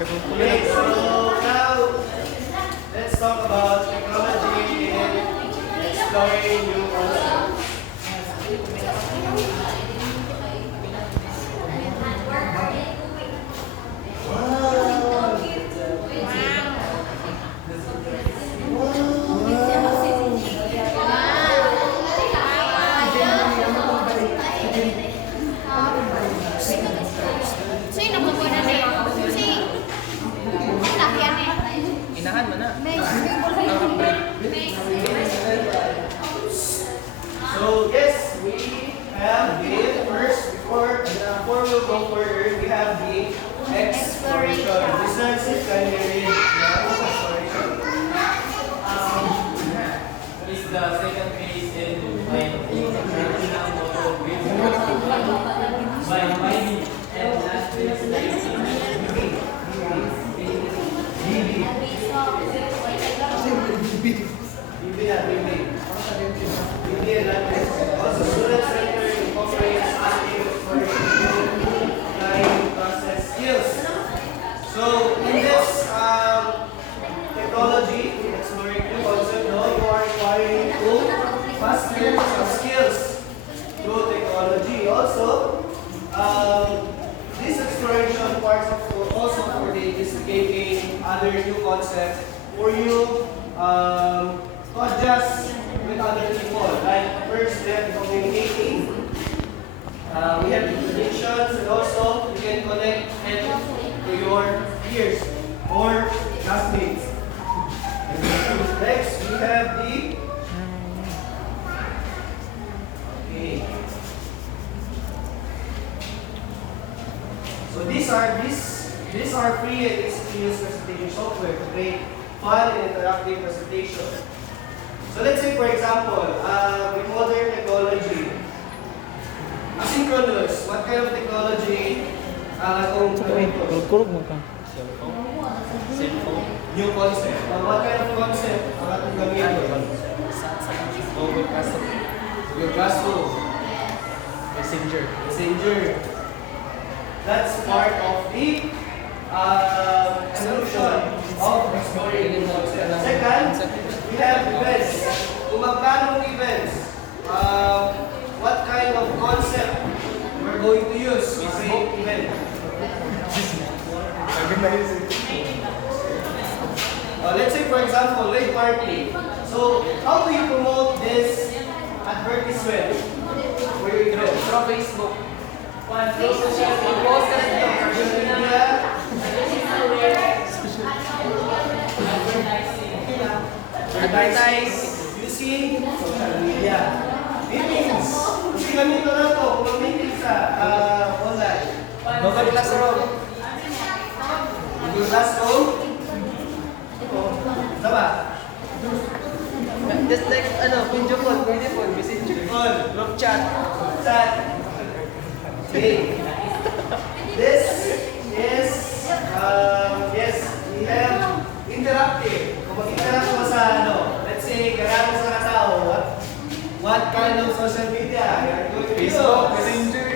Okay, so now let's talk about technology and exploring new concepts. Inahan mo na. So yes, we have the first before we go further, we have the exploration. This is kind of exploration. Is the second phase in by mining and last phase Also, student center incorporates active exploration, learning process skills. So, in this technology, exploring new concept, no, you are requiring to master some skills through technology. Also, this exploration parts of also for the investigating other new concepts for you to adjust with other people. Like first step, communicating. We have predictions, and also you can connect it to your peers or classmates. Next, we have the okay. So these are free and easy to use presentation software to create fun and interactive presentation. So let's say for example, with modern technology, asynchronous, what kind of technology ang Kurog mo ka. cellphone. new concept? What kind of concept ang ating gamitin? Google Classroom. Your classroom, Messenger. messenger. That's part of the solution of exploring new concept. Second, we have events. Kung magplano ng events, what kind of concept we're going to use to create event? Let's say for example, rave party. So, how do you promote this advertisement for your event? From Facebook. Social media, advertise using social media. Meetings. Kasi ganito na to, kung meeting sa online. Google Classroom. Google Classroom. Sama? Just like video call, Messenger. On. Group chat. Chat. Okay. This is, yes, we have interactive. Kung mag-interact mo sa let's say, karami sa katao, what kind of social media you're going to use? Facebook, Messenger.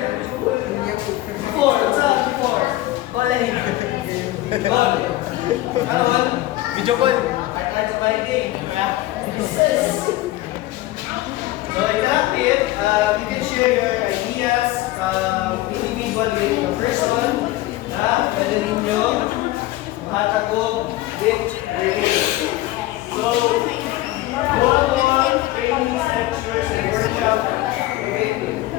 Before, what's up before? Calling. Call. Karon, Video call. at writing. So interactive, you can share your ideas individually in person na pwede ninyo mahatagog with reading. So, one-on-one trainings, lectures, and workshop creating.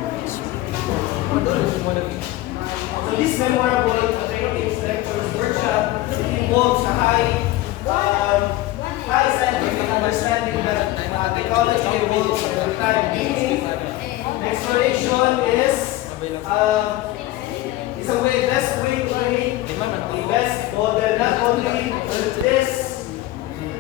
So this memorable trainings, lectures, workshop involves a high scientific understanding that technology evolves over time. Meaning, exploration is a best way to create the best model, not only this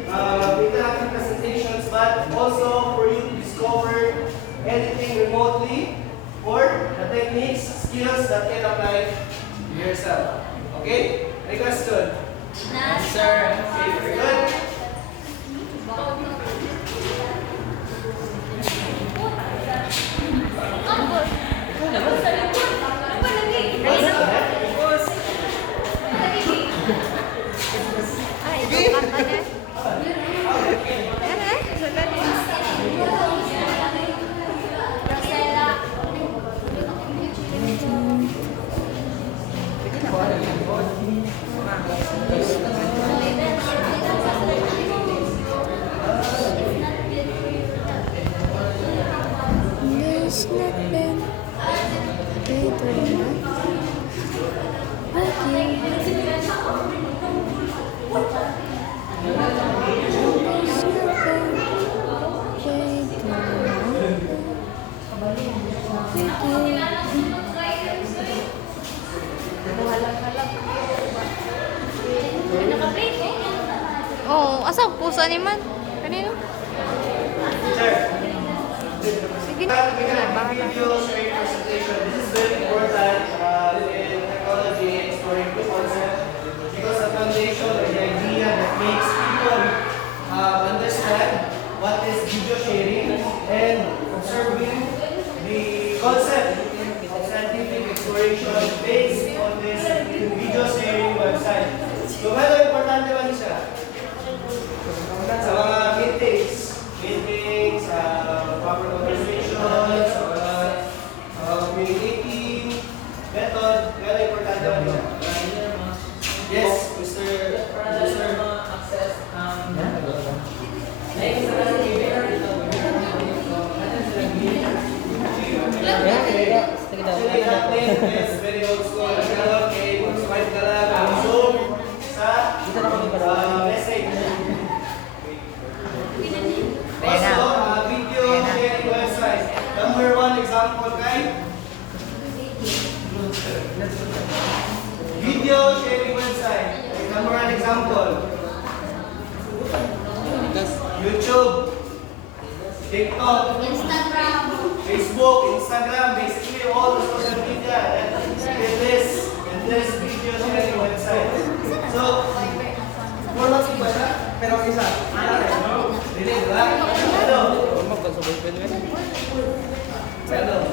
interactive presentations, but also for you to discover anything remotely or the techniques, skills that can apply to yourself. Okay? Any question? Sir. Okay, very good. Ano ba? It's not been better enough. But oh, asa ang pusa ni man? Kanino? Sige na. Video sharing presentation. This is very important in technology exploring new concept because the foundation is the idea that makes people understand what is video sharing and observing the concept of scientific exploration based on this video sharing website. So, medyo importante ba niya siya? Sa mga meetings, proper conversation, sa mga communicating method, very important ba niya? Yes, Mr. Actually, natin is very old school. Okay, mag-swipe ka lang ang Zoom sa message. Also, video sharing website. Number 1 example, kay video sharing website. Number 1 example. YouTube, TikTok, Facebook, Instagram, basically all the social media and this video sharing website. So, format ba siya? Pero isa, Dili, diba? Ano?